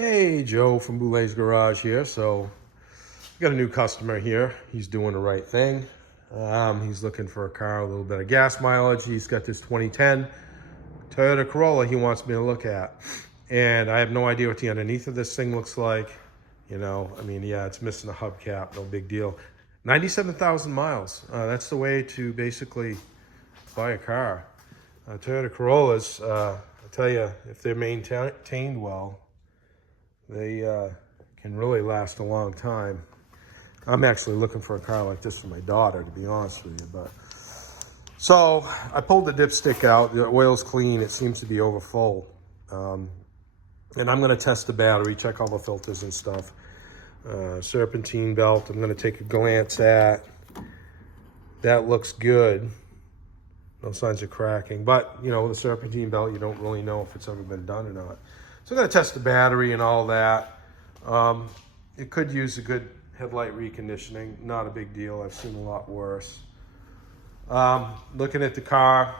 Hey, Joe from Boulet's Garage here. So, we got a new customer here. He's doing the right thing. He's looking for a car, a little bit of gas mileage. He's got this 2010 Toyota Corolla he wants me to look at. And I have no idea what the underneath of this thing looks like. Yeah, it's missing a hubcap, no big deal. 97,000 miles. That's the way to basically buy a car. Toyota Corollas, I tell you, if they're maintained well, they can really last a long time. I'm actually looking for a car like this for my daughter, to be honest with you. So I pulled the dipstick out. The oil's clean. It seems to be over full. And I'm going to test the battery, check all the filters and stuff. Serpentine belt, I'm going to take a glance at. That looks good. No signs of cracking. But, you know, the serpentine belt, you don't really know if it's ever been done or not. So I'm going to test the battery and all that. It could use a good headlight reconditioning. Not a big deal. I've seen a lot worse. Looking at the car,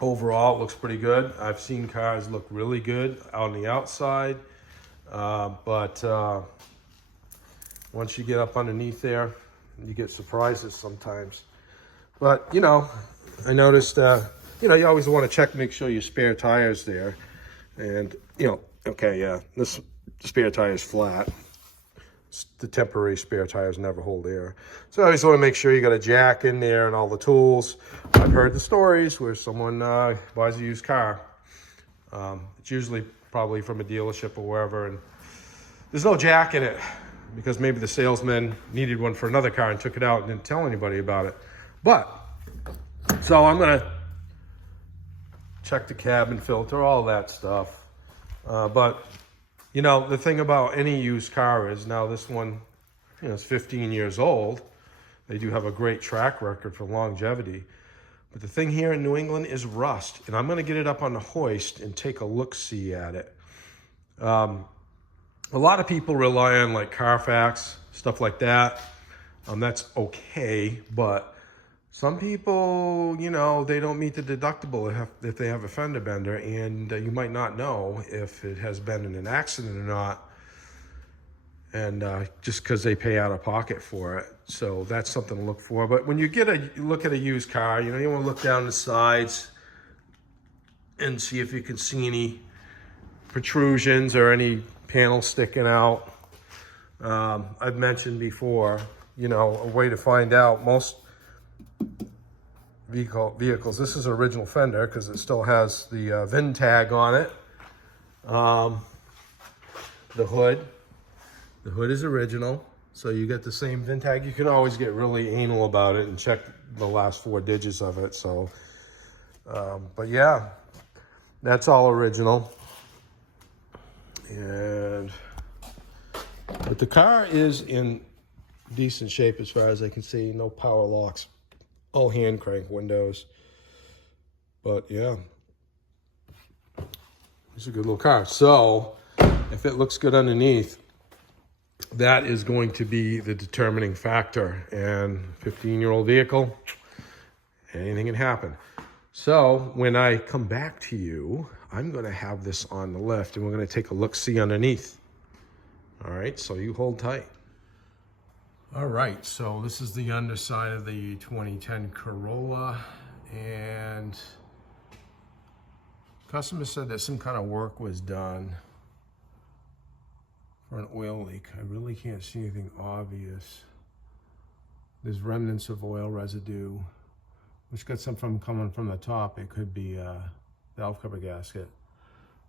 overall, it looks pretty good. I've seen cars look really good on the outside. But once you get up underneath there, you get surprises sometimes. But, you know, I noticed, you always want to check, make sure your spare tire's there. And, this spare tire is flat. The temporary spare tires never hold air. So I always want to make sure you got a jack in there and all the tools. I've heard the stories where someone buys a used car. It's usually probably from a dealership or wherever, and there's no jack in it because maybe the salesman needed one for another car and took it out and didn't tell anybody about it. So I'm going to check the cabin filter, all that stuff. The thing about any used car is now this one, it's 15 years old. They do have a great track record for longevity. But the thing here in New England is rust. And I'm going to get it up on the hoist and take a look-see at it. A lot of people rely on like Carfax, stuff like that. That's okay, but some people, they don't meet the deductible if they have a fender bender, and you might not know if it has been in an accident or not, and just because they pay out of pocket for it. So that's something to look for. But when you look at a used car, you want to look down the sides and see if you can see any protrusions or any panels sticking out. I've mentioned before, a way to find out most vehicles. This is an original fender because it still has the VIN tag on it. The hood is original, so you get the same VIN tag. You can always get really anal about it and check the last 4 digits of it. So, but yeah, that's all original. But the car is in decent shape as far as I can see. No power locks. All hand crank windows. But yeah, it's a good little car. So if it looks good underneath, that is going to be the determining factor. And 15-year-old vehicle, anything can happen. So when I come back to you, I'm going to have this on the lift and we're going to take a look-see underneath. All right, so you hold tight. All right, so this is the underside of the 2010 Corolla, and customer said that some kind of work was done for an oil leak. I really can't see anything obvious. There's remnants of oil residue, which got some coming from the top. It could be a valve cover gasket.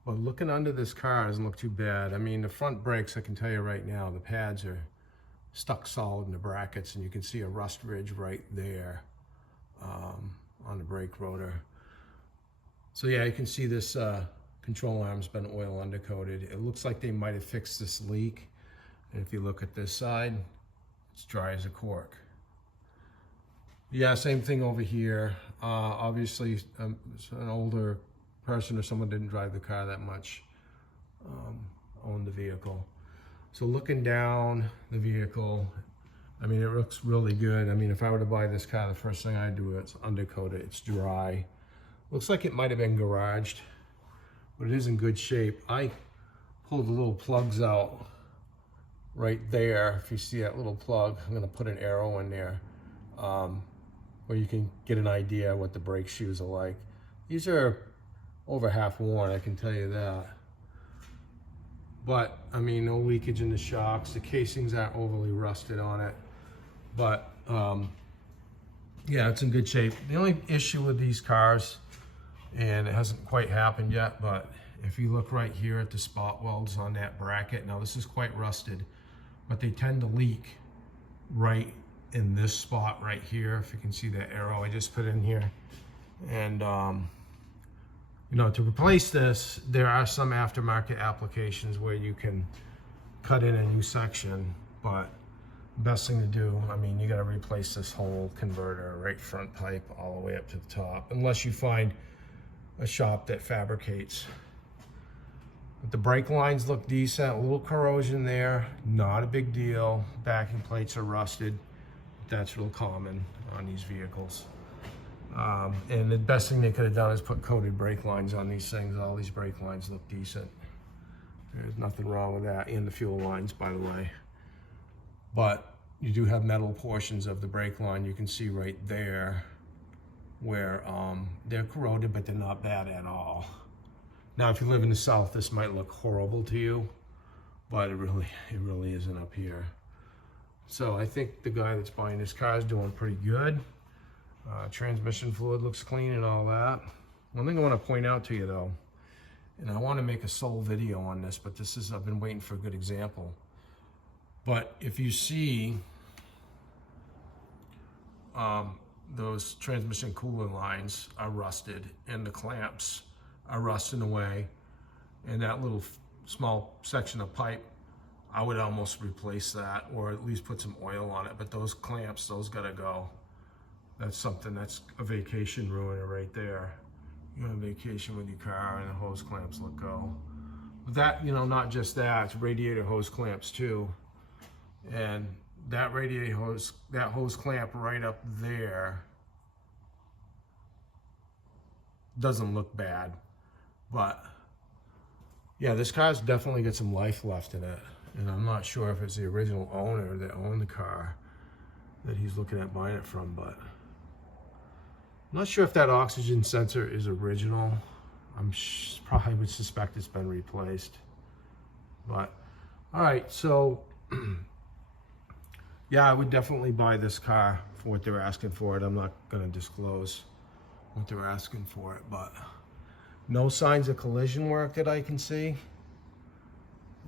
But looking under this car doesn't look too bad. I mean, the front brakes, I can tell you right now, the pads are stuck solid in the brackets, and you can see a rust ridge right there on the brake rotor. So yeah, you can see this control arm's been oil undercoated. It looks like they might have fixed this leak. And if you look at this side, it's dry as a cork. Yeah, same thing over here. Obviously, an older person or someone didn't drive the car that much, owned the vehicle. So looking down the vehicle, I mean, it looks really good. I mean, if I were to buy this car, the first thing I'd do is undercoat it. It's dry. Looks like it might have been garaged, but it is in good shape. I pull the little plugs out right there. If you see that little plug, I'm gonna put an arrow in there where you can get an idea what the brake shoes are like. These are over half worn, I can tell you that. But, I mean, no leakage in the shocks. The casings aren't overly rusted on it. But, yeah, it's in good shape. The only issue with these cars, and it hasn't quite happened yet, but if you look right here at the spot welds on that bracket, now this is quite rusted, but they tend to leak right in this spot right here. If you can see that arrow I just put in here. And, you know, to replace this, there are some aftermarket applications where you can cut in a new section, but best thing to do, I mean, you got to replace this whole converter, right front pipe all the way up to the top, unless you find a shop that fabricates. But the brake lines look decent, a little corrosion there, not a big deal. Backing plates are rusted. That's real common on these vehicles. And the best thing they could have done is put coated brake lines on these things. All these brake lines look decent. There's nothing wrong with that, and the fuel lines, by the way. But you do have metal portions of the brake line. You can see right there where they're corroded, but they're not bad at all. Now, if you live in the South, this might look horrible to you, but it really isn't up here. So I think the guy that's buying this car is doing pretty good. Transmission fluid looks clean and all that. One thing I want to point out to you though, and I want to make a sole video on this, but this is, I've been waiting for a good example. But if you see those transmission coolant lines are rusted and the clamps are rusting away, and that little small section of pipe, I would almost replace that, or at least put some oil on it. But those clamps, those gotta go. That's something, that's a vacation ruiner right there. You're on vacation with your car and the hose clamps let go. But that, you know, not just that, it's radiator hose clamps too. And that radiator hose, that hose clamp right up there doesn't look bad. But yeah, this car's definitely got some life left in it. And I'm not sure if it's the original owner that owned the car that he's looking at buying it from, but I'm not sure if that oxygen sensor is original. Probably would suspect it's been replaced. But, all right, so yeah, I would definitely buy this car for what they're asking for it. I'm not gonna disclose what they're asking for it, but no signs of collision work that I can see.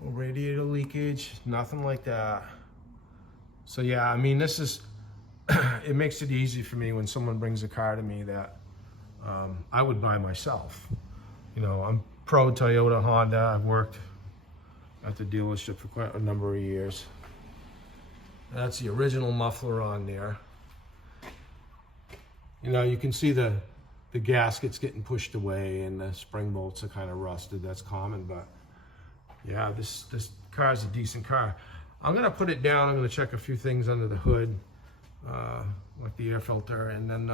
No radiator leakage, nothing like that. So yeah, I mean, this is, it makes it easy for me when someone brings a car to me that I would buy myself. You know, I'm pro Toyota, Honda. I've worked at the dealership for quite a number of years. That's the original muffler on there. You know, you can see the gaskets getting pushed away and the spring bolts are kind of rusted. That's common, but yeah, this car is a decent car. I'm gonna put it down. I'm gonna check a few things under the hood, like the air filter, and then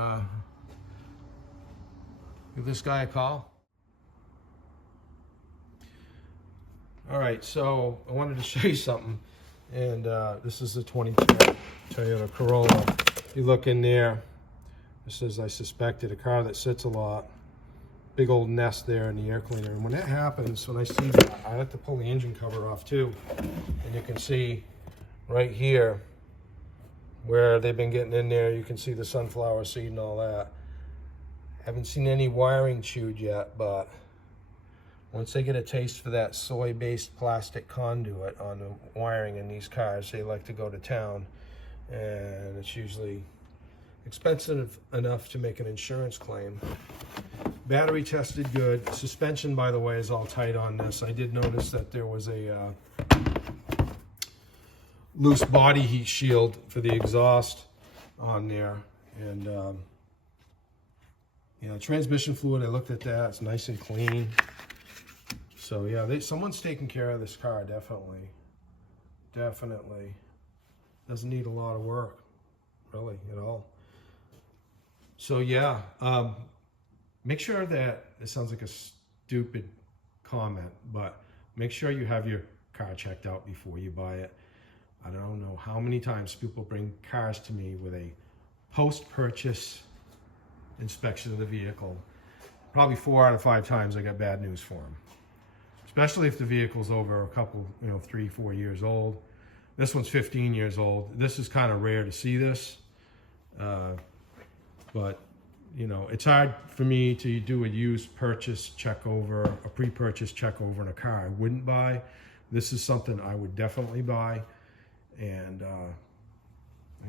give this guy a call. All right, so I wanted to show you something, and this is the 2010 Toyota Corolla. You look in there, this is, I suspected, a car that sits a lot. Big old nest there in the air cleaner. And when that happens, when I see that, I have to pull the engine cover off too. And you can see right here where they've been getting in there, you can see the sunflower seed and all that. Haven't seen any wiring chewed yet, but once they get a taste for that soy-based plastic conduit on the wiring in these cars, they like to go to town. And it's usually expensive enough to make an insurance claim. Battery tested good. Suspension, by the way, is all tight on this. I did notice that there was a loose body heat shield for the exhaust on there. And yeah, transmission fluid, I looked at that. It's nice and clean. So yeah, someone's taking care of this car, definitely. Definitely. Doesn't need a lot of work, really, at all. So yeah, make sure that, it sounds like a stupid comment, but Make sure you have your car checked out before you buy it. I don't know how many times people bring cars to me with a post-purchase inspection of the vehicle. Probably 4 out of 5 times I got bad news for them. Especially if the vehicle's over a couple, 3, 4 years old. This one's 15 years old. This is kind of rare to see this. But, it's hard for me to do a used purchase check over, a pre-purchase check over in a car I wouldn't buy. This is something I would definitely buy. And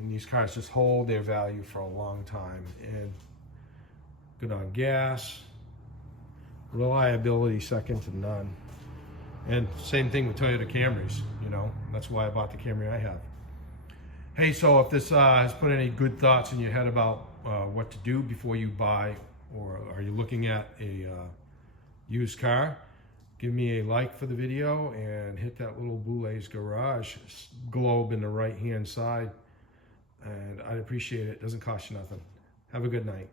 these cars just hold their value for a long time. And good on gas. Reliability second to none. And same thing with Toyota Camrys, that's why I bought the Camry I have. Hey, so if this has put any good thoughts in your head about what to do before you buy, or are you looking at a used car, give me a like for the video and hit that little Boulez Garage globe in the right hand side. And I'd appreciate it. It doesn't cost you nothing. Have a good night.